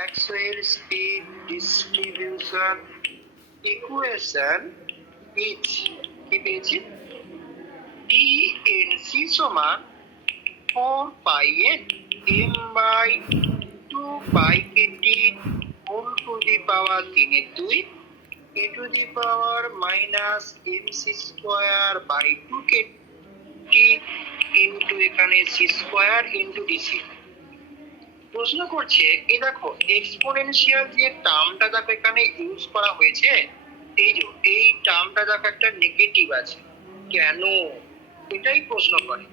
Maxwell speed distribution equation is কি পেয়েছি TNC সমান 4 pi n m by 2 pi kt whole to the power 3/2 a to the power minus mc square by 2 kt into এখানে c square into dc। প্রশ্ন করছে এই দেখো exponential যে টার্মটা দেখো এখানে ইউজ করা হয়েছে, এই টার্মটা দেখো একটা নেগেটিভ আছে কেন, এটাই প্রশ্ন করে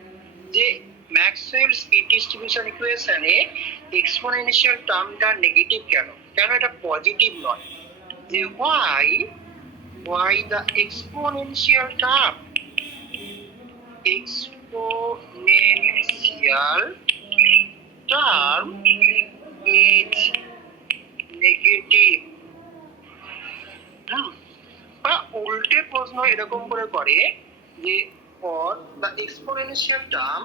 যে ম্যাক্সওয়েল স্পিড ডিস্ট্রিবিউশন ইকুয়েশনে এক্সপোনেনশিয়াল টার্মটা নেগেটিভ কেন, কেন এটা পজিটিভ নয়, যে why the exponential term is negative. বা উল্টে প্রশ্ন এরকম করে যে or the exponential term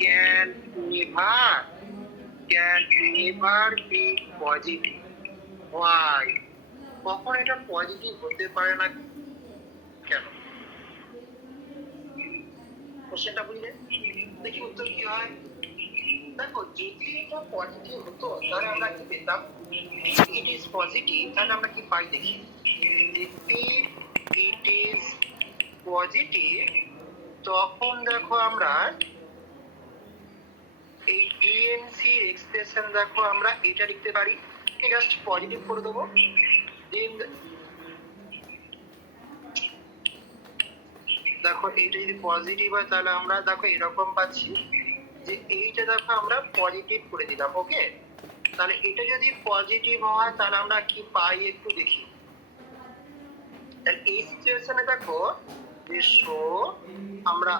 can never be positive. Why? কখন এটা পজিটিভ হতে পারে না কেন? কোশ্চেনটা বুঝলে দেখি উত্তর কি হয়। দেখো যদি এটা পজিটিভ হতো তাহলে আমরা কি পেতাম, ইট ইজ পজিটিভ, তাহলে আমরা কি পাই দেখি, ইট ইজ পজিটিভ, তখন দেখো আমরা এই ডিএনসি এক্সপ্রেশন দেখো আমরা এটা লিখতে পারি, ঠিক আছে, পজিটিভ করে দেবো। দেখো এটা যদি পজিটিভ হয় তাহলে আমরা দেখো এরকম পাচ্ছি যে এইটা দেখো আমরা পজিটিভ করে দিলাম, ওকে। তাহলে এটা যদি পজিটিভ হয় তাহলে আমরা কি পাই একটু দেখি। তাহলে এই সিচুয়েশনে দেখো যে আমরা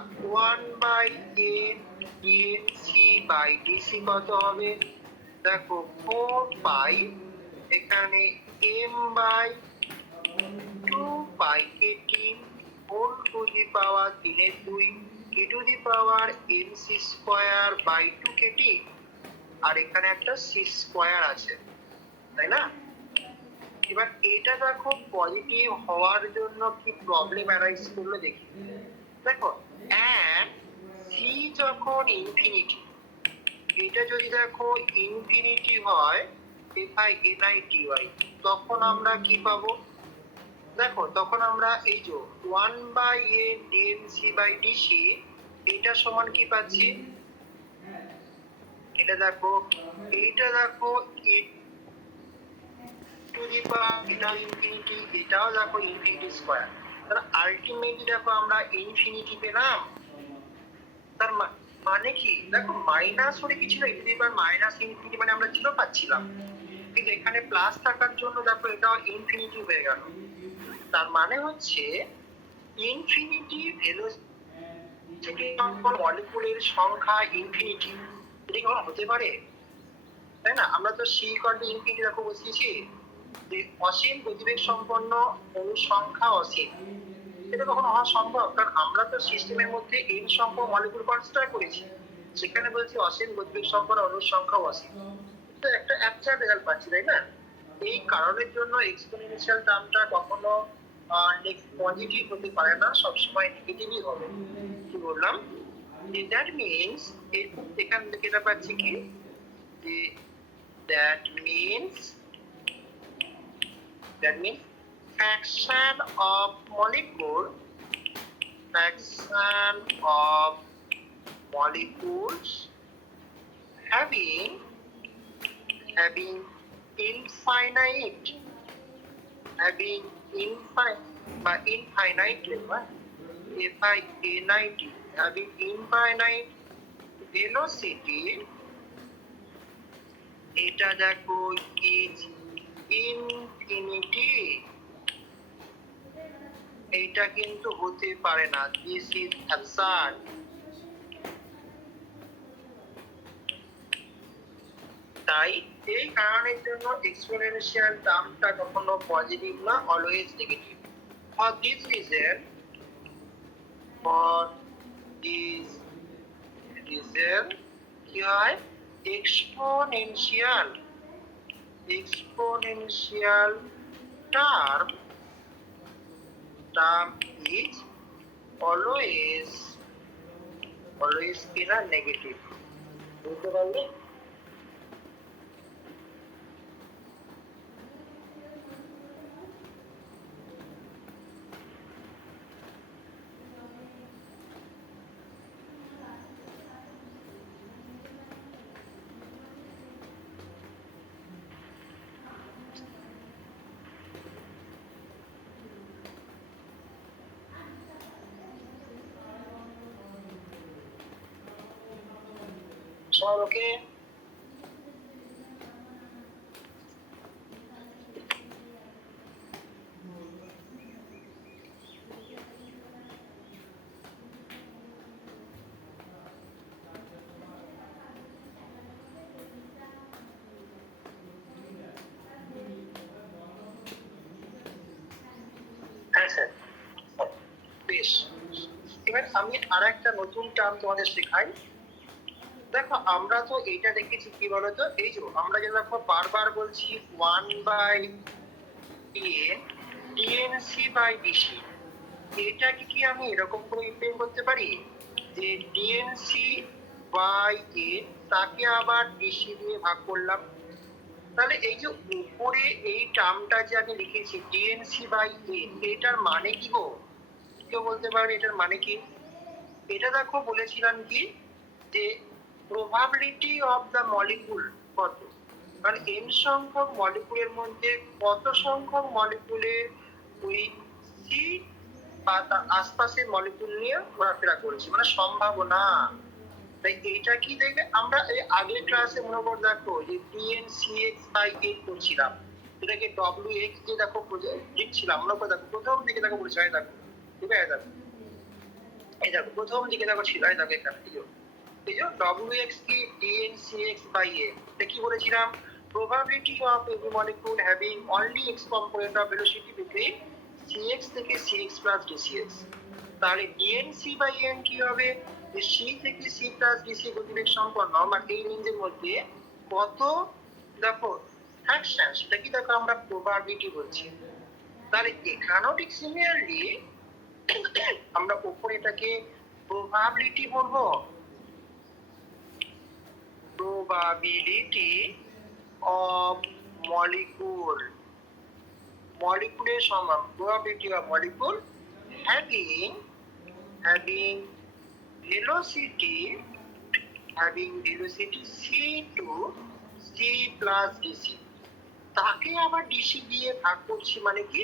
1/n dnc বাই dc কত হবে, দেখো 4 পাই এখানে m by 2 pi kt whole to the power 3/2 k to the power mc square by 2 kt, আর এখানে একটা c স্কয়ার আছে, তাই না। এবার এটা দেখো পজিটিভ হওয়ার জন্য কি প্রবলেম অ্যারাইজ করলো দেখি। দেখো and c যখন ইনফিনিটি, এটা যদি দেখো ইনফিনিটি হয় fi তখন আমরা কি পাবো, দেখো তখন আমরা এই যে 1/n dnc বাই dc এটা সমান কি পাচ্ছি, এটা দেখো টু দি পাওয়ার এটা ইনফিনিটি, এটাও দেখো ইনফিনিটি স্কয়ার, তাহলে আলটিমেটলি দেখো আমরা ইনফিনিটি পেলাম। তার মানে কি, দেখো মাইনাস হলে কিছু না, এবার মাইনাস ইনফিনিটি মানে আমরা জিরো পাচ্ছিলাম, কিন্তু এখানে প্লাস থাকার জন্য দেখো এটাও ইনফিনিটি হয়ে গেল। তার মানে হচ্ছে ইনফিনিটি ভেলোসিটি মলিকুলের সংখ্যা ইনফিনিটি, এটা কি হতে পারে, তাই না। আমরা তো সি ইকুয়াল টু ইনফিনিটি দেখো বসিয়েছি যে অসীম গতিবেগ সম্পন্ন অণুর সংখ্যা অসীম, এটা কখনো হওয়া সম্ভব, কারণ আমরা তো সিস্টেমের মধ্যে n সংখ্যক মলিকুল কনসিডার করেছি, সেখানে বলছি অসীম গতিবেগ সম্পন্ন অণুর সংখ্যা অসীম, তো একটা অ্যাবসার্ড রেজাল্ট পাচ্ছি, তাই না। এই কারণের জন্য এক্সপোনেনশিয়াল টার্মটা কখনো পজিটিভ হতে পারে না, সবসময় নেগেটিভই হবে। কি বললাম, দ্যাট মিনস এখান থেকে এটা পাচ্ছি কি, যে that means fraction of molecules having infinite velocity, এটা দেখো is infinity, এইটা কিন্তু হতে পারে না, this is absurd। তাই এই কারণের জন্য এক্সপোনেনশিয়াল টার্মটা কখনো পজিটিভ না, always negative. For this reason, কি হয় exponential term is always in a negative. বুঝতে পারলে? সব ওকে? হ্যাঁ স্যার, বেশ। এবার আমি আর একটা নতুন টার্ম তোমাদের শেখাই। দেখো আমরা তো এটা দেখেছি কি বলতো, এই যে আমরা যে দেখো বারবার বলছি 1/n dnc বাই ডিসি, এটাকে কি আমি এরকম করে ইমপ্লিমেন্ট করতে পারি যে ডিএনসি বাই এন তাকে আবার ডিসি দিয়ে ভাগ করলাম, তাহলে এই যে উপরে এই টার্মটা যে আমি লিখেছি ডিএনসি বাই এন, এটার মানে কি গো? কেউ বলতে পারবে এটার মানে কি? এটা দেখো বলেছিলাম কি যে প্রবাবিলিটি অফ দ্য মলিকুল কত, কারণ এন সংখ্যক মলিকুলের মধ্যে কত সংখ্যক মলিকুলে ওই সি বা তার আশপাশের মলিকুল নিয়ে ঘোরাফেরা করেছে, মানে সম্ভাবনা। তাই এইটা কি দেখবে আমরা এই আগের ক্লাসে মনে করে দেখো যে ডিএনসিএক্স বাই এন করছিলাম, এটাকে ডব্লিউ এক্স দিয়ে দেখো লিখছিলাম, মনে করে দেখো প্রথম দিকে দেখো বলেছে, হয় দেখো ঠিক আছে, দেখো এই দেখো প্রথম দিকে দেখো ছিল, এই দেখো এখানে এই যে ডব্লিউ এক্স কি ডিএনসিএক্স বাই এন, এটা কি বলেছিলাম probability of every molecule having only x component of velocity between cx থেকে cx plus dcx, তাহলে dnc by n কি হবে যে c থেকে c plus dc গতিবেগ সম্পন্ন আমার এই রেঞ্জের মধ্যে কত দেখো ফ্র্যাকশন, সেটা কি দেখো আমরা প্রবাবিলিটি বলছি। তাহলে এখানেও ঠিক সিমিলারলি আমরা উপরে এটাকে প্রবাবিলিটি বলবো, probability of molecular সমান probability of molecule having velocity c to c plus dc, তাকে আবার ডিসি দিয়ে ভাগ করছি, মানে কি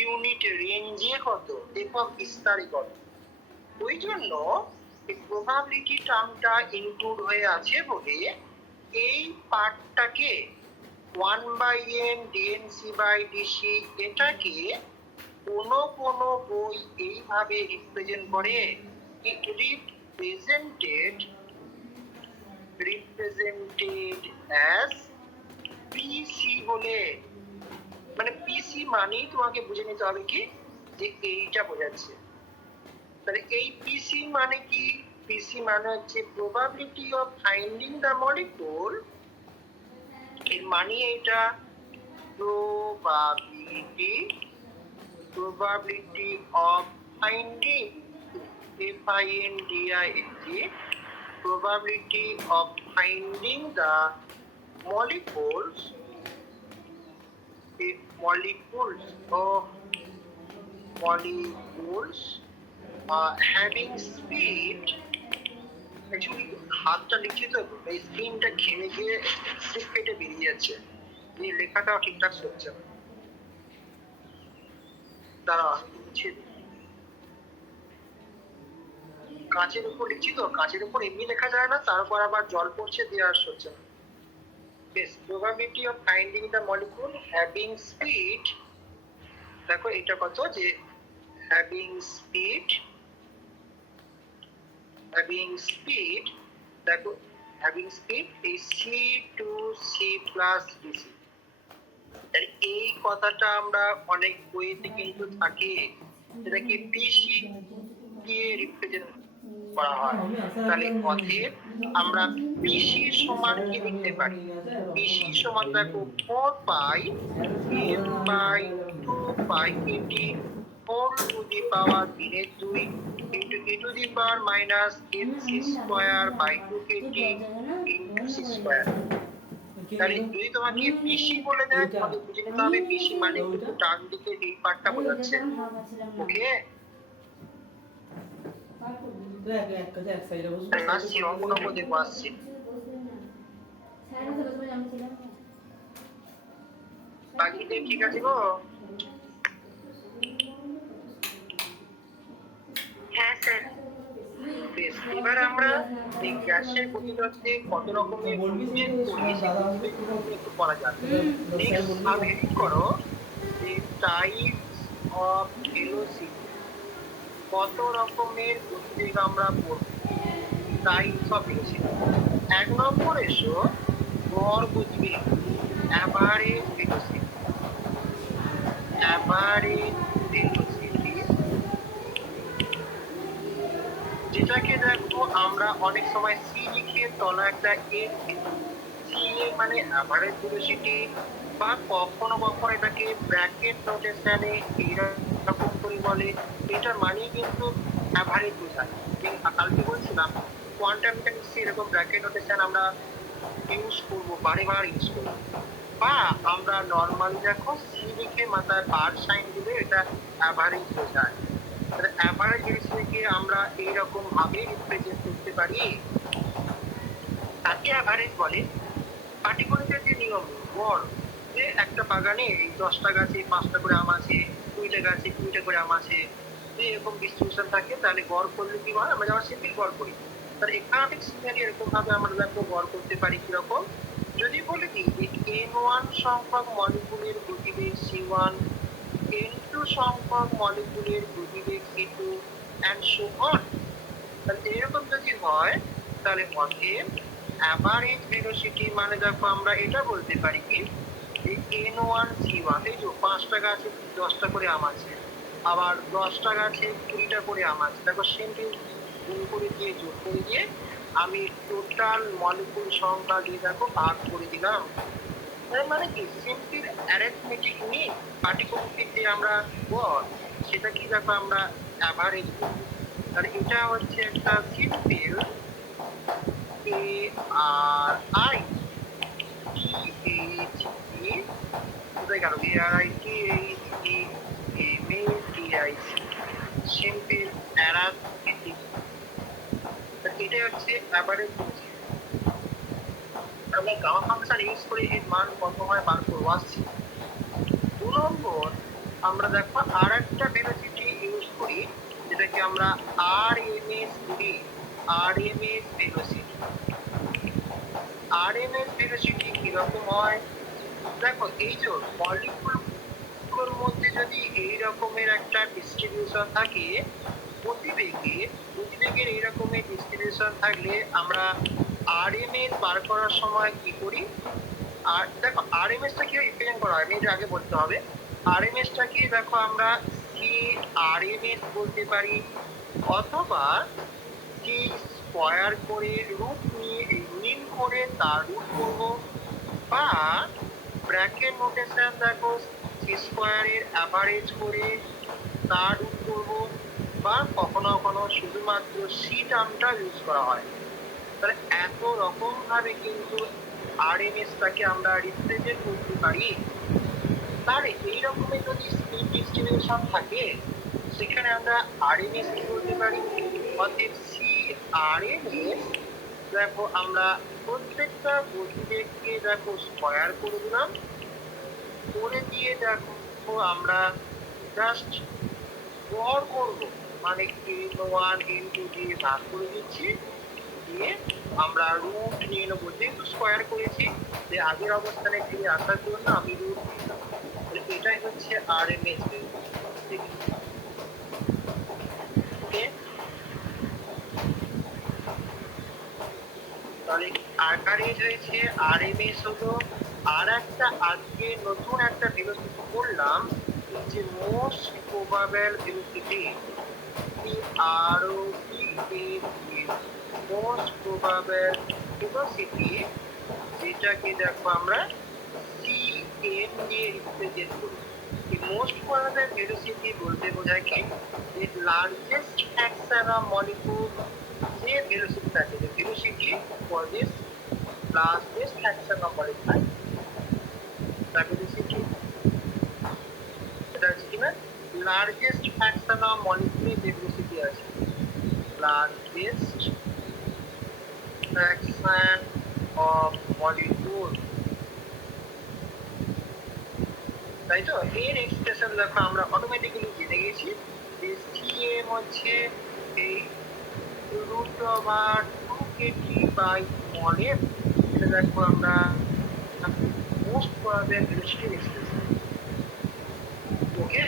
ইউনিট রেঞ্জে কত একক বিস্তারে কত। ওই জন্য এই প্রবাবিলিটি টার্মটা ইনক্লুড হয়ে আছে বলে এই পার্টটাকে 1/n ডিএনসি বাই ডিসি এটাকে কোন বই এইভাবে রিপ্রেজেন্ট করে, ইট রিপ্রেজেন্টেড অ্যাজ পিসি বলে, মানে পিসি মানেই তোমাকে বুঝে নিতে হবে কি যে এইটা বোঝাচ্ছে। তাহলে এই পিসি মানে কি? পিসি মানে হচ্ছে probability of finding the molecule, এর মানে এটা probability of finding probability of finding the molecules having speed, actually হাতটা লিখছি তো এই স্ক্রিনটা ঘেমে গিয়ে স্লিপ কেটে বেরিয়ে যাচ্ছে, এই লেখাটাও ঠিকঠাক হচ্ছে না। দাঁড়াও আমি লিখছি, কাঁচের উপর লিখছি তো, কাঁচের উপর এমনি লেখা যায় না, তারপর আবার জল পড়ছে দিয়ে আর হচ্ছে না। Yes, probability of finding the molecule having speed, দেখো এটা কত যে having speed দেখো having speed এই c to c plus dc, তাহলে এই কথাটা আমরা অনেক বইতে কিন্তু থাকে, যেটাকে পিসি দিয়ে রিপ্রেজেন্ট করা হয়। তাহলে অতএব আমরা পিসি সমান কি লিখতে পারি? পিসি সমান দেখো 4 pi m by 2 pi KT whole to the power 3/2 into e to the power minus mc square by 2 KT into c square. তাহলে যদি তোমাকে পিসি বলে দেয় তাহলে বুঝে নিতে হবে পিসি মানে কিন্তু ডান দিকে এই পার্টটা বোঝাচ্ছে। ওকে, আসছি অঙ্ক নম্বর দেখবো, আসছি। বাকিতে ঠিক আছে গো? হ্যাঁ স্যার। বেশ, এবার আমরা এই গ্যাসের গতিতত্ত্বে কত রকমের গতিবেগ করি সেগুলো একটু করা যাক। নেক্সট আমি এডিট করো যে টাইপস অফ ভেলোসিটি, কত রকমের গতিবেগ আমরা পড়ব। টাইপস অফ ভেলোসিটি 1 নম্বর এসো গড় গতিবেগ, অ্যাভারেজ ভেলোসিটি। অ্যাভারেজ ভেলোসিটি যেটাকে দেখো আমরা অনেক সময় সি লিখে তলা একটা এ, সি এ মানে অ্যাভারেজ ভেলোসিটি, বা কখনো কখনো এটাকে ব্র্যাকেট নোটেশনে এইরকম করে বলে। এটা মানে কিন্তু অ্যাভারেজ বোঝায়। কালকে বলছিলাম কোয়ান্টাম মেকানিক্সে এরকম ব্র্যাকেট নোটেশন আমরা ইউজ করবো, বারে বার ইউজ করবো। বা আমরা নর্মালি দেখো সি লিখে মাথায় বার সাইন দিলে এটা অ্যাভারেজ বোঝায়। অ্যাভারেজ ভেলোসিটিকে আমরা এইরকম ভাবে রিপ্রেজেন্ট করতে পারি। তাকে অ্যাভারেজ বলে। পাটিগণিতের যে নিয়ম গড়, যে একটা বাগানে 10টা গাছে 5টা করে আম আছে, 20টা গাছে 20টা করে আম আছে, যে এরকম ডিস্ট্রিবিউশন থাকে, তাহলে গড় করলে কি হয়? আমরা যেমন সিম্পল গড় করি, তাহলে এখানে ঠিক সিমিলারলি এরকম ভাবে আমরা দেখো গড় করতে পারি কিরকম। যদি বলে দিই যে n1 সংখ্যক মলিকুলের গতিবেগ c1, n2 সংখ্যক মলিকুলের গতিবেগ c2 and so on, তাহলে এরকম যদি হয় তাহলে অতএব অ্যাভারেজ ভেলোসিটি মানে দেখো আমরা এটা বলতে পারি কি যে n1 c1, এই যে 5টা গাছে 10টা করে আম আছে, আবার 10টা গাছে 20টা করে আম আছে, দেখো সেমটি গুণ করে দিয়ে যোগ করে দিয়ে আমি টোটাল মলিকুল সংখ্যা দিয়ে দেখো ভাগ করে দিলাম। তার মানে কি সিম্পল অ্যারিথমেটিক নিয়ে পাটিগণিতের যে আমরা গড় সেটা কি দেখো আমরা অ্যাভারেজ বলি। তাহলে এটা হচ্ছে একটা simple A R I T H E, কোথায় গেল A R I T H E M A T I C, simple arithmetic. এটা হচ্ছে অ্যাভারেজ। আমরা গামা ফাংশন ইউজ করে এর মান কত হয় বার করবো, আসছি। 2 নম্বর আমরা দেখো আর একটা ভেলোসিটি ইউজ করি যেটাকে আমরা আরএমএস বলি। আরএমএস ভেলোসিটি, আরএমএস ভেলোসিটি কিরকম হয়? দেখো এই যে মলিকুলগুলোর মধ্যে যদি এই রকমের একটা ডিস্ট্রিবিউশন থাকে গতিবেগের এই রকমের ডিস্ট্রিবিউশন থাকলে আমরা আরএমএস বার করার সময় কি করি? আর দেখো আরএমএস টা কি রিপ্রেজেন্ট করা হয়, আমি এটা আগে বলতে হবে। আরএমএস টা কি দেখো আমরা সি আরএমএস বলতে পারি, অথবা সি স্কয়ার করে রুট নিয়ে মিন করে তার রুট করব, বা ব্র্যাকেট নোটেশন দেখো সি স্কয়ারের অ্যাভারেজ করে তার রুট করব, বা কখনো কখনো শুধুমাত্র সি টার্মটা ইউজ করা হয়। তাহলে এত রকম ভাবে কিন্তু আরএমএস টাকে আমরা রিপ্রেজেন্ট করতে পারি। তাহলে এই রকমের যদি স্পিড ডিস্ট্রিবিউশন থাকে সেখানে আমরা আরএমএস কি বলতে পারি? অতএব সি আরএমএস দেখো আমরা প্রত্যেকটা গতিবেগকে দেখো স্কয়ার করে দিলাম, করে দিয়ে দেখো আমরা জাস্ট গড় করবো, মানে n1 n2 দিয়ে ভাগ করে দিচ্ছি, দিয়ে আমরা রুট নিয়ে নেবো, যেহেতু স্কয়ার করেছি যে আগের অবস্থানে ফিরে আসার জন্য আমি রুট নিলাম। এটাই হচ্ছে আরএমএস। তাহলে অ্যাভারেজ হয়েছে আরএমএস হলো আর একটা আজকে নতুন একটা ভেলোসিটি করলাম, যে most probable velocity, most probable velocity, যেটাকে দেখো আমরা CM দিয়ে রিপ্রেজেন্ট করি। মোস্ট প্রবাবল ভেলোসিটি বলতে বোঝায় কি, যে লার্জেস্ট অ্যাকশন অফ মলিকুল, যে ভেলোসিটি থাকে, যে velocity for this largest action of molecule, the velocity, এটা হচ্ছে কিনা লার্জেস্ট অ্যাকশন অফ মলিকুলের যে ভেলোসিটি আছে, লার্জেস্ট অ্যাকশন অফ মলিকুল, তাই তো। এর এক্সপ্রেশন দেখো আমরা অটোমেটিক্যালি জেনে গেছি যে সিএম হচ্ছে এই √2kT/mol, এটা দেখো আমরা মোস্ট প্রবাবল ভেলোসিটি এক্সপ্রেশন। ওকে,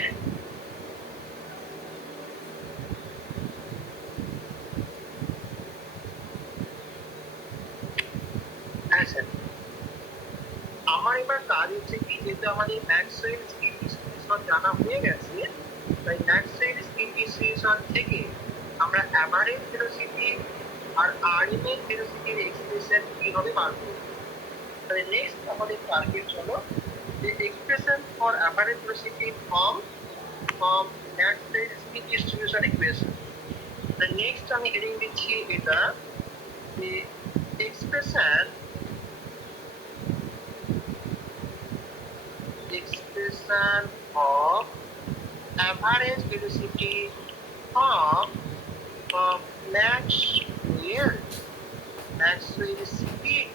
হ্যাঁ স্যার। আমার এবার কাজ হচ্ছে কি, যেহেতু আমাদের ম্যাক্সওয়েল স্পিড ডিস্ট্রিবিউশন জানা হয়ে গেছে, তাই ম্যাক্সওয়েল স্পিড ডিস্ট্রিবিউশন থেকে আমরা অ্যাভারেজ ভেলোসিটি আর আরএমএস ভেলোসিটির এক্সপ্রেশন কিভাবে বার করব। তাহলে নেক্সট আমাদের টার্গেট হলো যে expression for average velocity from Maxwell speed distribution equation. Next আমি হেডিং দিচ্ছি এটা, যে expression of average velocity of Maxwell speed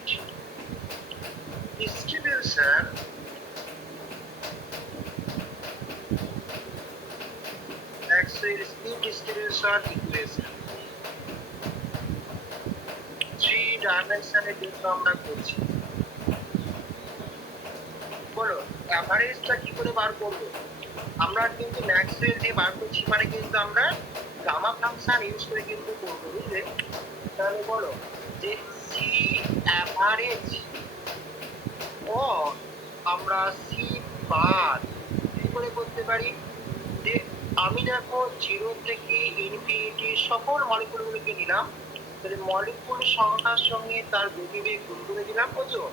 distribution equation, 3 ডাইমেনশনের জন্য আমরা করছি। বলো অ্যাভারেজটা কি করে বার করব? আমরা কিন্তু ম্যাক্সওয়েল দিয়ে বার করছি, মানে কিন্তু আমরা গামা ফাংশন ইউজ করে কিন্তু করব, বুঝলে? তাহলে বলো যে সি অ্যাভারেজ ও আমরা সি বার কি করে করতে পারি? যে আমি দেখো 0 থেকে ইনফিনিটি সকল মলিকুলগুলোকে নিলাম, তাহলে মলিকুল সংখ্যার সঙ্গে তার গতিবেগ গুণ করে দিলাম, বুঝছো?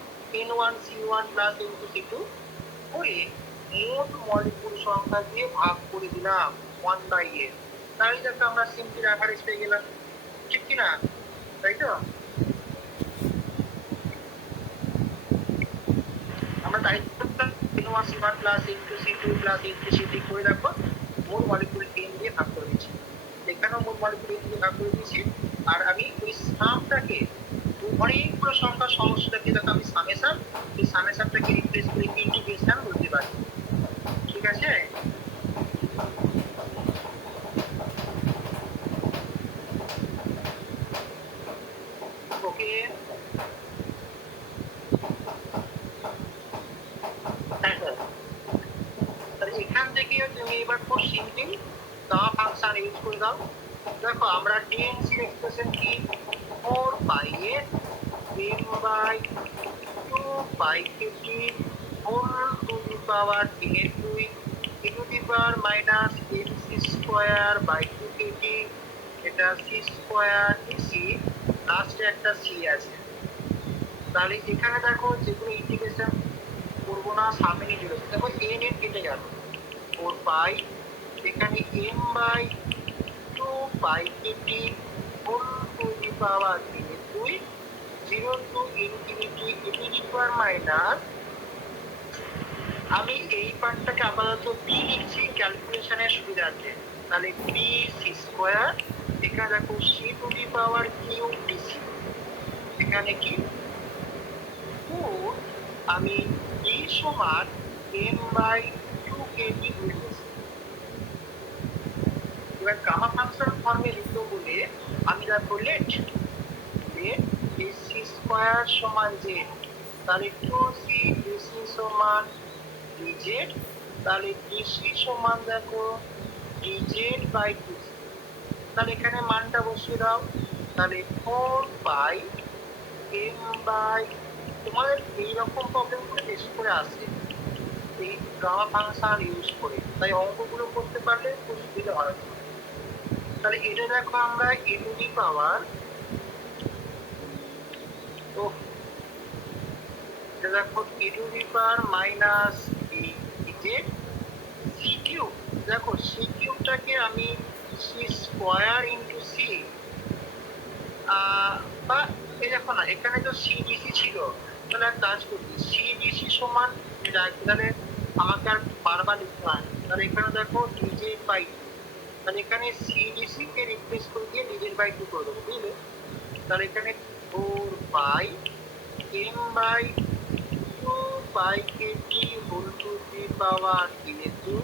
N1 C1 plus N2 C2 করে মোট মলিকুল সংখ্যা দিয়ে ভাগ করে দিলাম 1/n, তাই দেখো আমরা সিম্পল অ্যাভারেজ পেয়ে গেলাম, ঠিক কি না? তাই তো আমরা তাই N1 C1 plus N2 C2 plus N3 C3 করে দেখো মোট মলিকুল n দিয়ে ভাগ করে দিচ্ছি, এখানেও মোট মলিকুল n দিয়ে ভাগ করে দিচ্ছি। আর আমি ওই সামটাকে অনেকগুলো সংখ্যার সমষ্টিটাকে দেখো আমি সামেশন, এই সামেশনটাকে রিপ্লেস করে ইন্টিগ্রেশন বলতে পারি, ঠিক আছে? ওকে, তাহলে এখান থেকে তুমি এবার খুব সিম্পল গামা ফাংশন ইউজ করে দাও। দেখো আমরা টিএনসি এক্সপ্রেশন কি, 4πm/2πkt whole to the power 10 e to the power minus mc²/2kt, এটা c² সি, লাস্টে একটা সি আছে। তাহলে এখানে দেখো যেগুলো ইন্টিগ্রেশন করবো না সামনে নিয়ে চলে, দেখো n কেটে গেল, 4π এখানে m/2πkt whole to the power 2 0 to infinity e to the power minus, আমি এই পার্টটাকে আপাতত বি লিখছি ক্যালকুলেশনের সুবিধার্থে, তাহলে বি c², এখানে দেখো C to the power Q DC, এখানে কি 4 আমি বি সমান m/2kt বলেছি। এবার গামা ফাংশন ফর্মে লিখবো বলে আমি দেখো লেট c² সমান জেড, তাহলে 2c dc সমান dz, তাহলে dc সমান দেখো dz/2c, তাহলে এখানে মানটা বসিয়ে দাও, তাহলে 4π m/2 তোমাদের এইরকম প্রবলেমগুলো বেশি করে আসে এই গামা ফাংশন ইউজ করে, তাই অঙ্কগুলো করতে পারলে খুব সুবিধা হয়। তাহলে এটা দেখো আমরা এ টু দি পাওয়ার, তো এটা দেখো A to the power minus Z C cube. দেখো সি কিউবটাকে আমি সি স্কোয়ার ইন্টু সি, বা এই দেখো না এখানে তো সিডিসি ছিল, তাহলে এক কাজ করি সিডিসি সমান, তাহলে আমাকে আর বারবার লিখতে হয় না। তাহলে এখানে দেখো ডিজেড বাই টু, তাহলে এখানে সিডিসি কে রিপ্লেস করে দিয়ে ডিজেড বাই টু করে দেবো, বুঝলে? তাহলে এখানে 4 pi M by 2 pi KT whole to the power 3/2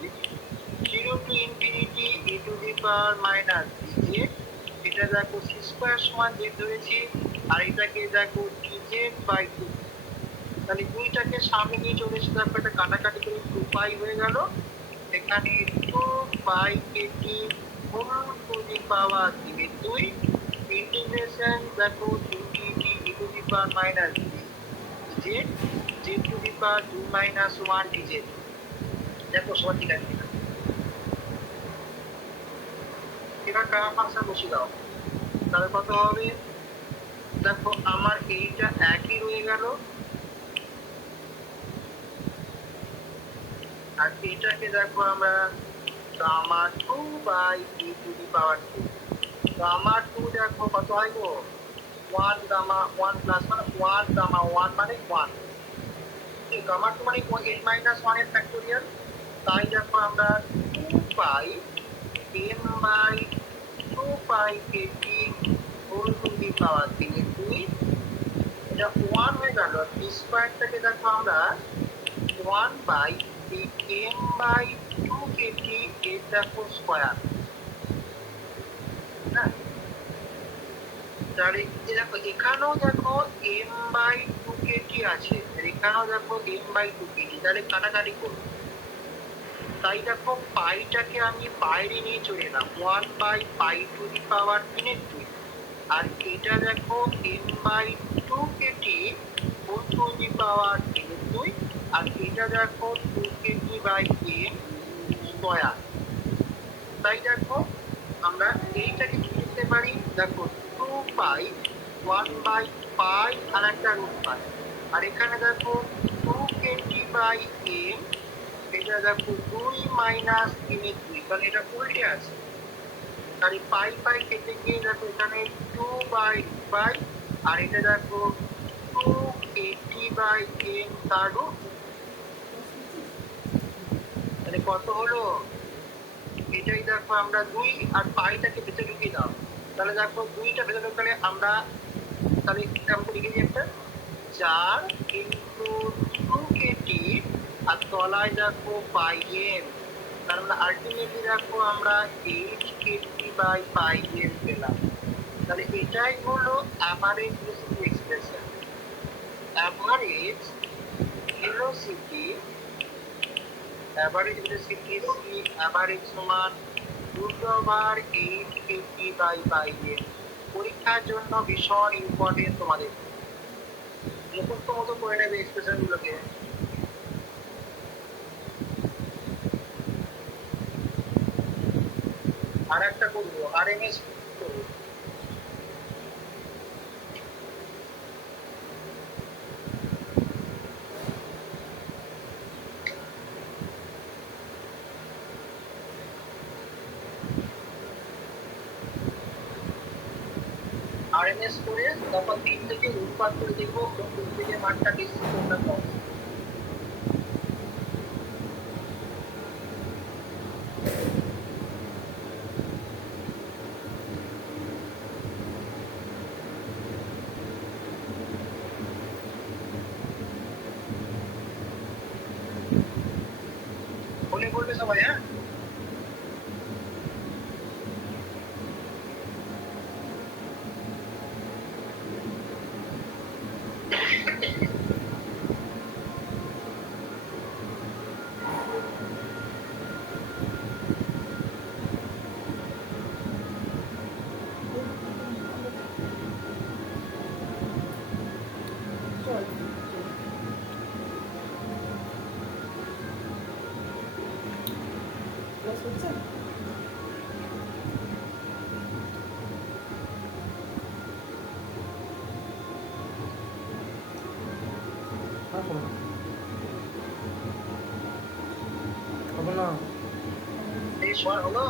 0 to infinity e to the power minus DZ. এটা দেখো সি স্কোয়ার সমান জেড ধরেছি, আর এটাকে দেখো ডিজেড বাই টু। তাহলে দুইটাকে সামনে নিয়ে চলে এসে দেখো এটা কাটাকাটি করে 2 পাই হয়ে গেল। এখানে 2 pi KT whole to the power 3/2 integration দেখো infinity e to the power minus DZ Z to the power 2 minus 1 DZ. দেখো সমান ঠিক আছে কিনা? এবার গামা ফাংশন বসে দাও, তাহলে কত হবে? দেখো আমার এইটা একই রয়ে গেল, আর এইটাকে দেখো আমরা gamma 2 by e to the power 2। Gamma 2 দেখো কত হয় গো? 1 গামা 1 প্লাস মানে 1 গামা 1 মানে 1, এই গামা 2 মানে n মাইনাস 1 এর ফ্যাক্টোরিয়াল। তাই দেখো আমরা 2 pi m by 2 pi KT whole to the power 3/2, এটা 1 হয়ে গেল। বি স্কোয়ারটাকে দেখো আমরা 1 বাই m বাই 2 কেটি এর দেখো স্কোয়ার, হ্যাঁ? তাহলে দেখো এখানেও দেখো m বাই 2 কেটি আছে, আর এখানেও দেখো m বাই 2 কেটি, তাহলে কাটাকাটি করবো। তাই দেখো পাইটাকে আমি বাইরে নিয়ে চলে এলাম, 1 by pi two the power 3/2, আর এটা দেখো m by 2 KT whole to the power 3/2, আর এটা দেখো 2 কেটি বাই m স্কয়ার। তাই দেখো আমরা এইটাকে কি লিখতে পারি? দেখো 2 পাই 1 বাই পাই আর একটা রুট পাই, আর এখানে দেখো 2 কেটি বাই m, এটা দেখো 2 মাইনাস 3/2, কারণ এটা উল্টে আছে। তাহলে পাই পাই কেটে গিয়ে দেখো এখানে 2 বাই পাই, আর এটা দেখো 2 কেটি বাই m তার রুট। তাহলে কত হলো? এটাই দেখো আমরা 2 আর পাইটাকে ভেতরে ঢুকিয়ে দাও, তাহলে দেখো 2টা ভেতরে ঢুকালে আমরা তাহলে কেমন করে লিখেছি একটা 4 ইন্টু 2 কেটি, আর তলায় দেখো পাই এম, তার মানে আলটিমেটলি দেখো আমরা 8 কেটি বাই পাই এম পেলাম। তাহলে এটাই হলো average velocity expression. Average velocity, average velocity C average সমান √8 কেটি বাই পাই এম। পরীক্ষার জন্য ভীষণ ইম্পর্টেন্ট, তোমাদের মুখস্থ মতো করে নেবে এক্সপ্রেশন গুলোকে। আর একটা করবো আরএমএস করবো। আরএমএস করে তারপর 3 থেকে উৎপাদ করে দেখবো কোন থেকে মানটা বেশি কোনটা কম। বলে বলবে সবাই, হ্যাঁ? হলো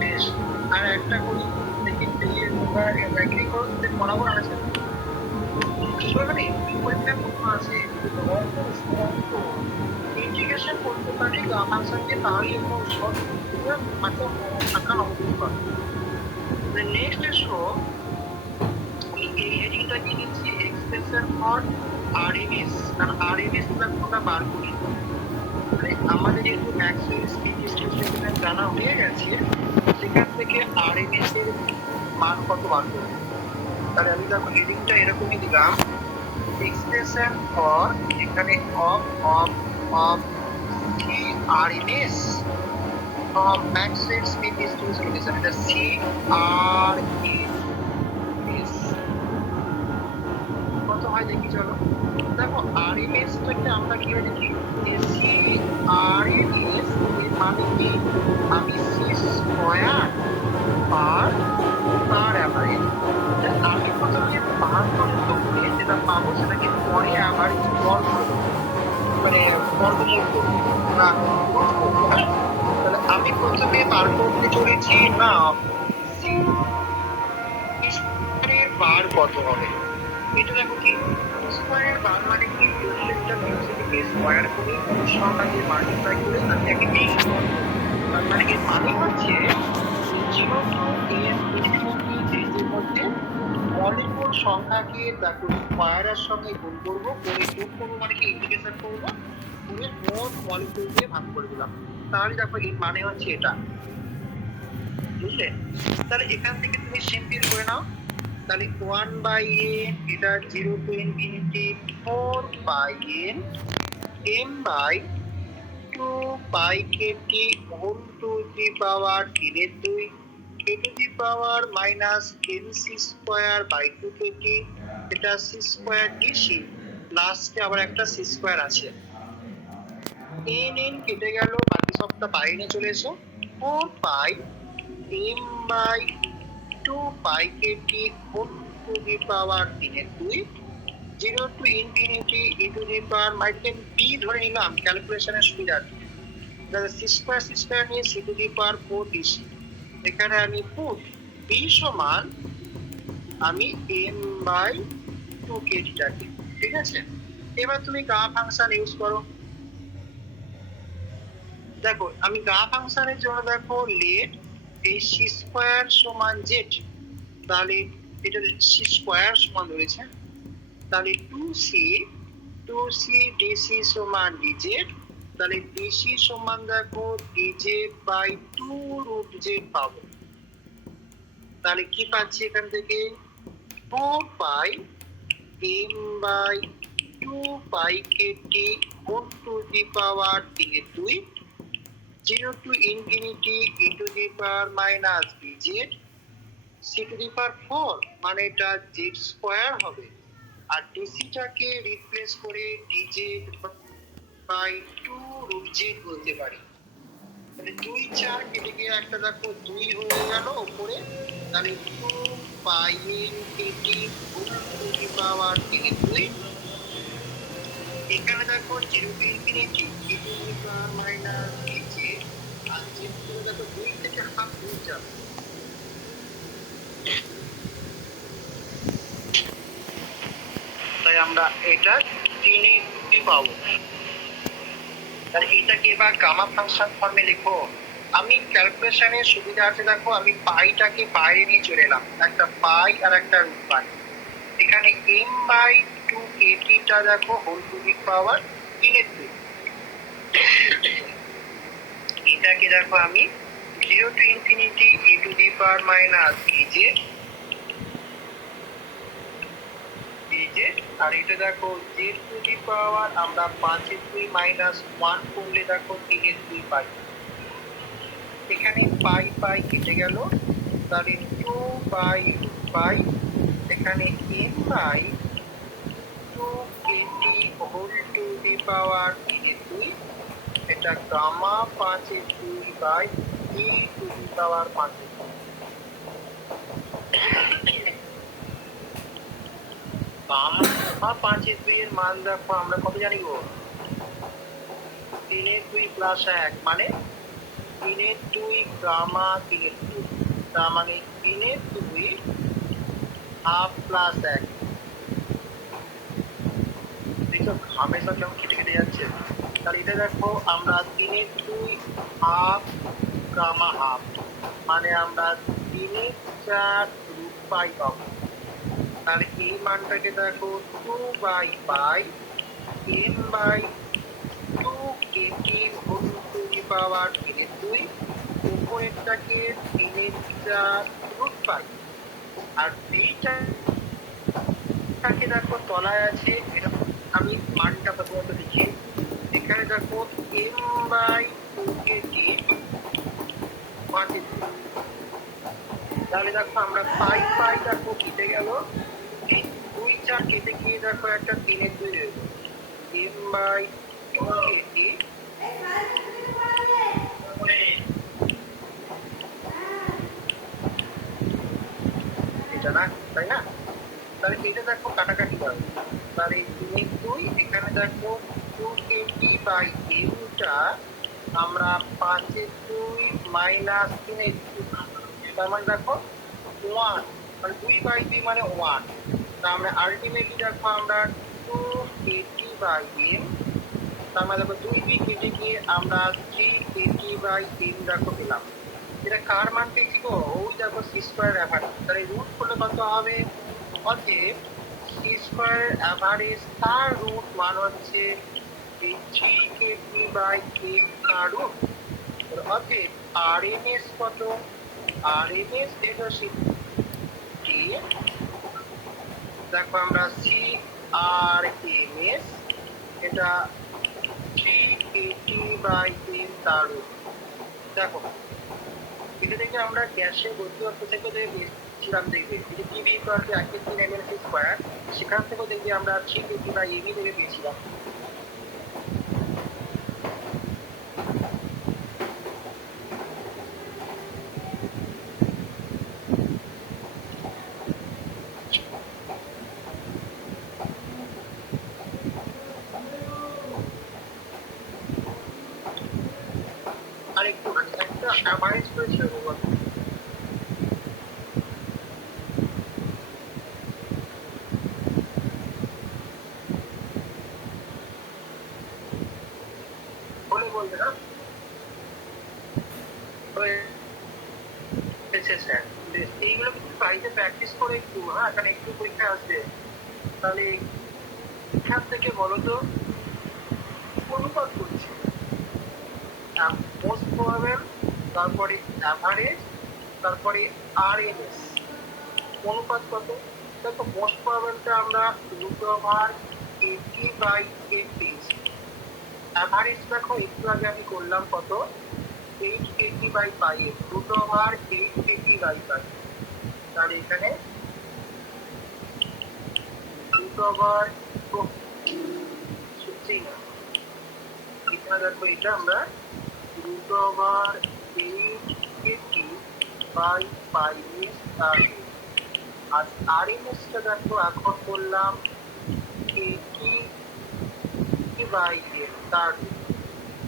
বেশ। আর একটা করি দেখি তোমরা এগ্রি করতে বরাবর আছে ইন্টিগ্রেশন করতে পারি আমার সঙ্গে তাহলে থাকা অবস্থা নেক্সট শো এই হেডিংটা কি দিচ্ছি এক্সপ্রেশন ফর আরএমএস কারণ আরএমএস আমরা বার করি আমাদের যেহেতু ম্যাক্সিমাম স্পিড ডিস্ট্রিবিউশন জানা হয়ে গেছে সেখান থেকে আরএমএস এর মান কত বার করব তাহলে আমি দেখো হেডিংটা এরকমই দিলাম এক্সপ্রেশন ফর এখানে অফ কি RMS of maximum speed distribution এটা CRMS কত হয় দেখি চলো দেখো RMS টাকে আমরা কি লিখি CRMS এর মানে কি আমি C স্কয়ার পার অ্যাভারেজ আমি প্রথমে পার পর্যন্ত করে যেটা পাবো সেটাকে পরে অ্যাভারেজ বর্গ মানে বর্গমূল করবো না তাহলে আমি প্রথমে বার করতে চলেছি না বার কত হবে এটা দেখো কি স্কয়ার বার মানে কি প্রত্যেকটা মিউজিককে স্কয়ার করে সংখ্যাকে মাল্টিপ্লাই করে আমি একে মিল করব তার মানে এর মানে হচ্ছে 0 টু n ইনফিনিটি এর মধ্যে মলিকুল সংখ্যাকে দেখো স্কয়ারের সঙ্গে গুণ করব করে যোগ করব মানে কি ইন্টিগ্রেশন করব করে মোট মলিকুল দিয়ে ভাগ করে দিলাম তাহলে দেখো এর মানে হচ্ছে এটা বুঝলে তাহলে এখান থেকে তুমি সিম্পল করে নাও তাহলে 1/n এটা 0 to infinity 4/n m/2πkt whole to the power 3/2 k to the power minus mc square by 2kt এটা c স্কয়ার dc লাস্টে আবার একটা c স্কয়ার আছে n কেটে গেল বাকি সবটা বাইরে চলে এসো 4π m/2πkt whole to the power 3/2 0 to infinity e to the power মাইকেন b ধরে নিলাম ক্যালকুলেশনের সুবিধার্থে তাহলে c স্কয়ার নিয়ে c to the power 4 dc এখানে আমি পুট b সমান আমি m/2kt টাকে ঠিক আছে এবার তুমি গা ফাংশন ইউজ করো দেখো আমি গা ফাংশনের জন্য দেখো লেট এই c স্কয়ার সমান z তাহলে এটা c স্কয়ার সমান রয়েছে তাহলে 2c dc সমান dz তাহলে dc সমান দেখো dz বাই 2√z পাবো তাহলে কি পাচ্ছি এখান থেকে 4π m/2πkt whole to the power 3/2 0 to infinity e to the power minus bz c to the power 4 মানে এটা z স্কয়ার হবে আর dc টাকে রিপ্লেস করে dz বাই 2√z বলতে পারি তাহলে 2 4 কেটে গিয়ে একটা দেখো 2 হয়ে গেল উপরে তাহলে 2π/kt whole to the power 3/2 এখানে দেখো 0 to infinity e to the power minus bz দেখো 2 থেকে হাফ হয়ে যাবে তাই আমরা এটা 3 পাবো তাহলে এটাকে এবার গামা ফাংশন ফর্মে লিখো আমি ক্যালকুলেশনের সুবিধা আছে দেখো আমি পাইটাকে বাইরে নিয়ে চলে এলাম একটা পাই আর একটা রুট পাই এখানে m/2kt টা দেখো হোল টু দি পাওয়ার 3/2 এটাকে দেখো আমি 0 to infinity e to the power minus bz আর এটা দেখো জেড টু দি পাওয়ার আমরা 5/2 মাইনাস 1 করলে দেখো 3/2 পাই। এখানে পাই পাই কেটে গেল, তাহলে 2/5 এখানে m by 2kt whole to the power 3/2, এটা gamma 5/2 by e to the power 5/2। Gamma 5/2 এর মান দেখো আমরা কত জানি গো, 3/2 প্লাস 1 মানে 3/2 গামা 3/2, তার মানে 3/2 হাফ প্লাস 1। দেখো ঘামে সব কেমন কেটে কেটে যাচ্ছে। তাহলে এটা দেখো আমরা 3/2 হাফ গামা হাফ মানে আমরা 3/4 রুট পাই পাবো। তাহলে এই মানটাকে দেখো 2/পাই m by 2kt whole to the power 3/2, উপরেরটাকে 3/4 রুট পাই। আর এইটাকে দেখো তলায় আছে, এটা আমি মানটা প্রথমত লিখি। এখানে দেখো m বাই 2kt 5/2, তাহলে দেখো আমরা পাই পাই দেখো কেটে গেল, 2/4 কেটে গিয়ে দেখো একটা 3/2 রইল, m বাই 2kt এটা না, তাই না? তাহলে এটা দেখো কাটাকাটি হবে, তাহলে 3/2 এখানে দেখো 2kt বাই mটা আমরা 5/2 মাইনাস 3/2, তার মানে দেখো 1, মানে 2/2 মানে 1, তা আমরা আলটিমেটলি দেখো আমরা 2kt বাই m, তার মানে দেখো 2 কেটে গিয়ে আমরা 3kt বাই m দেখো পেলাম। এটা কার মান পেয়েছি গো, ওই দেখো সি স্কোয়ার অ্যাভারেজ, তাহলে রুট করলে কত হবে, অতএব সি স্কোয়ার অ্যাভারেজ তার রুট মান হচ্ছে এই 3kt বাই m তার রুট। অতএব আরএমএস কত, আরএমএস যেটা দেখো আমরা সি আর এম এস এটা 3kt বাই m তার রুট। দেখো এটা থেকে আমরা গ্যাসের গতিপথ থেকে পেয়েছিলাম, দেখবে এই যে TV equal to 1/3 ml square, সেখান থেকেও দেখবে আমরা 3kt বাই m থেকে পেয়েছিলাম। আর একটুখানি একটা অ্যাভারেজ করেছিল বলে বলবে না, এইগুলো কিন্তু বাড়িতে প্র্যাকটিস করে একটু, হ্যাঁ কারণ একটু পরীক্ষা আসবে। তাহলে এখান থেকে বলো তো অনুপাত করছি মোস্ট প্রবাবল, তারপরে অ্যাভারেজ, তারপরে আরএমএস, অনুপাত কত, দেখো মোস্ট প্রবাবলটা আমরা রুট ওভার 80/8, অ্যাভারেজ দেখো একটু আগে আমি করলাম কত 880/5, রুট ওভার 880/5, তাহলে এখানে রুট ওভার সত্যি এখানে দেখো এটা আমরা রুট ওভার 880/5 আর আরএমএসটা দেখো এখন করলাম 80/m তার,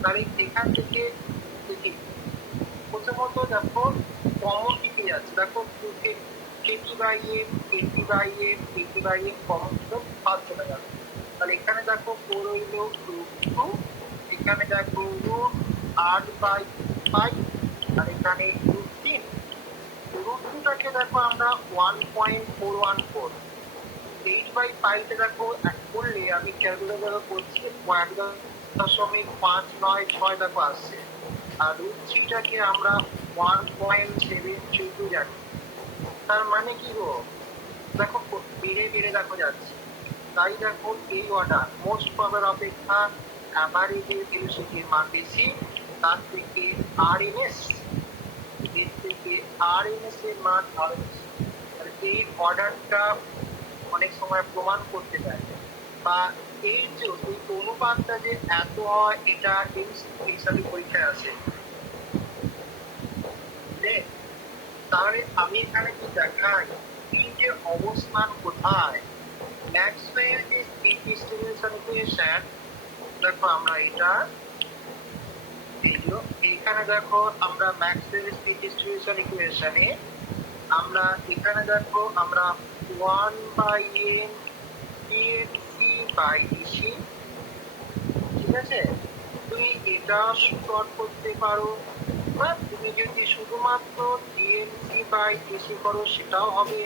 তাহলে এখান থেকে দেখি প্রথমত দেখো কমন কি পেয়ে যাচ্ছে, দেখো 80/m 80/m 80/m কমন ছিল 5 চলে গেল, তাহলে এখানে দেখো 4 হইল √2, এখানে দেখো √8/5 আর এখানে √3, √2টাকে দেখো আমরা 1.414, 8/5 দেখো করলে আমি ক্যালকুলেটর করছি 1.596 দেখো আসছে, আর √3টাকে আমরা 1.732 জানি, তার মানে কি গো দেখো বেড়ে বেড়ে দেখো যাচ্ছে, তাই দেখো এই অর্ডার মোস্ট পাওয়ার অপেক্ষা অ্যাভারেজের ভেলোসিটির মান বেশি, তার থেকে আরএমএস এর থেকে আরএমএস এর মান আরো বেশি। এই অর্ডারটা অনেক সময় প্রমাণ করতে চায় বা এই যে এই অনুপাতটা যে এত হয় এটা হিসাবে পরীক্ষায় আছে। তাহলে আমি এখানে কি দেখাই এই যে অবস্থান কোথায়, ম্যাক্সওয়েল যে স্পিড ডিস্ট্রিবিউশন ইকুয়েশন, দেখো আমরা এটা এখানে দেখো আমরা ম্যাক্সওয়েল স্পিড ডিস্ট্রিবিউশন ইকুয়েশনে আমরা এখানে দেখো আমরা 1/n dnc বাই dc, ঠিক আছে, তুমি এটা প্লট করতে পারো বা তুমি যদি শুধুমাত্র ডিএনসি বাই ডিসি করো সেটাও হবে,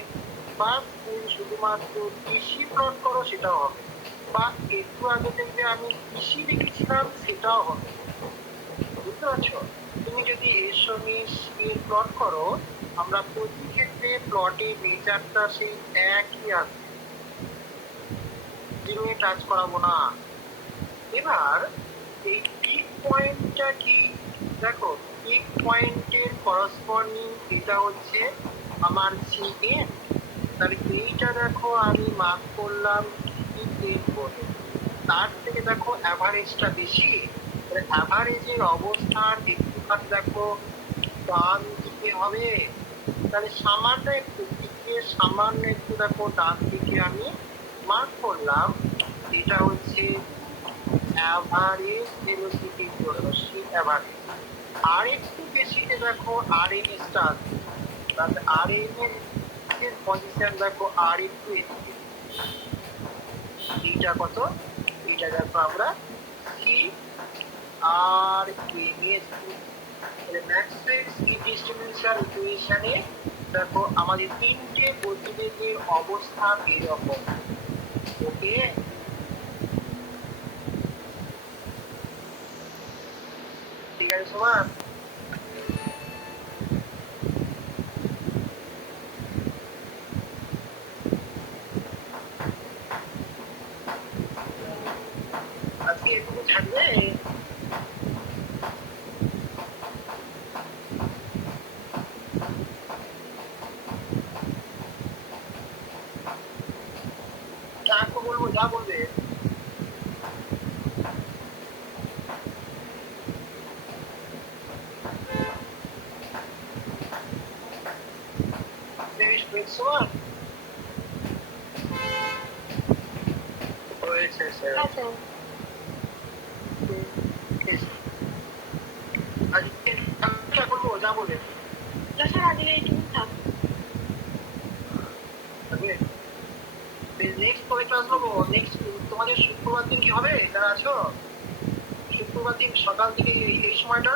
বা তুমি শুধুমাত্র ডিসি প্লট করো সেটাও হবে, বা একটু আগে থেকে আমি ডিসি লিখেছিলাম সেটাও হবে। বুঝতে পারছো? তুমি যদি এর সঙ্গে এর প্লট করো, আমরা প্রতি ক্ষেত্রে প্লটের নেচারটা সেই একই আসবে, জিরোয়ে টাচ করাবো না। এবার এই পিক পয়েন্টটা কি, দেখো পিক পয়েন্টের করসপন্ডিং এটা হচ্ছে আমার সিএন, তাহলে এইটা দেখো আমি মার্ক করলাম সিএন বলে, তার থেকে দেখো অ্যাভারেজটা বেশি, অ্যাভারেজের অবস্থান একটুখানি দেখো ডান দিকে হবে, তাহলে সামান্য একটু দিকে সামান্য একটু দেখো ডান দিকে আমি মার্ক করলাম, এটা হচ্ছে অ্যাভারেজ ভেলোসিটির জন্য সি অ্যাভারেজ। আর একটু বেশিতে দেখো আরএমএসটা আছে, তাহলে আরএমএস এর পজিশন দেখো আর একটু এদিকে, এইটা কত, এটা দেখো আমরা সি আর এমএস, ম্যাক্সওয়েল স্পিড ডিস্ট্রিবিউশন ইকুয়েশনে দেখো আমাদের তিনটে গতিবেগের অবস্থান এরকম। ওকে, ঠিক আছে সবার? আজকে এটুকু থাকবে। যা বলবো যা বলবে। সবার হয়েছে স্যার, আজকে আমি করবো যা বলবে। নেক্সট কবে ক্লাস নেবো? নেক্সট তোমাদের শুক্রবার দিন কি হবে যারা আছো? শুক্রবার দিন সকাল থেকে এই সময়টা?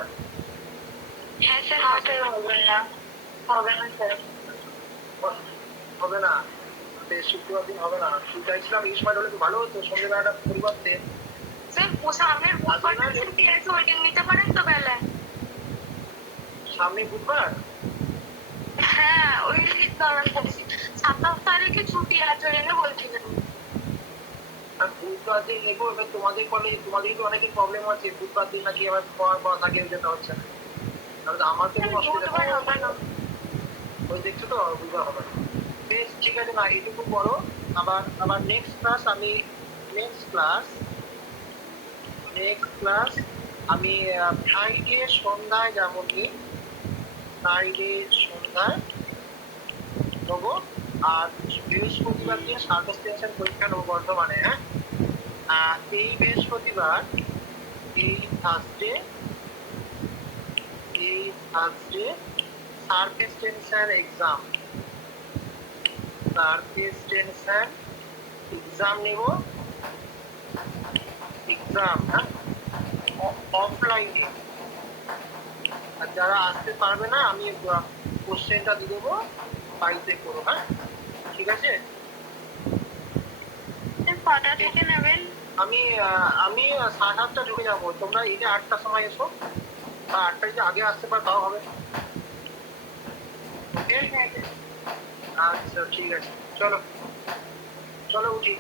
হ্যাঁ স্যার, হবে না, হবে না স্যার, হবে না, শুক্রবার দিন হবে না। চাইছিলাম এই সময়টা হলে তো ভালো হতো, সন্ধ্যেবেলাটা পরিবর্তে। স্যার সামনের বুধবার ছুটি আছে, ওই দিন নিতে পারেন তো বেলায়? সামনে বুধবার? হ্যাঁ ওই 27 তারিখে ছুটি আছে, ওই জন্য বলছিলাম। আর বুধবার দিন নেবো, এবার তোমাদের কলেজ তোমাদেরই তো অনেকের প্রবলেম আছে, বুধবার দিন নাকি আবার পড়া থাকে, যেতে হচ্ছে না, তাহলে আমার তো কোনো অসুবিধা হবে না। ওই দেখছো তো বুধবার হবে না। বেশ ঠিক আছে, না এটুকু করো। আবার আবার নেক্সট ক্লাস আমি আমি ফ্রাইডে সন্ধ্যায় যেমন নিই, ফ্রাইডে সন্ধ্যায় নেবো, আর বৃহস্পতিবার দিন সার্ভিস টেনশন পরীক্ষা নেবো বর্ধমানে। হ্যাঁ, এই বৃহস্পতিবার এই থার্সডে সার্ফেস টেনশন এক্সাম নেব, এক্সাম অফলাইনে। আর যারা আসতে পারবে না আমি কোশ্চেনটা দিয়ে দেবো, বাড়িতে করো। হ্যাঁ ঠিক আছে? কটা থেকে নেবেন? আমি 8:30 ঢুকে যাবো, তোমরা এই যে 8টার সময় এসো, বা 8টা যদি আগে আসতে পার তাও হবে। ওকে, আচ্ছা ঠিক আছে, চলো চলো উঠি।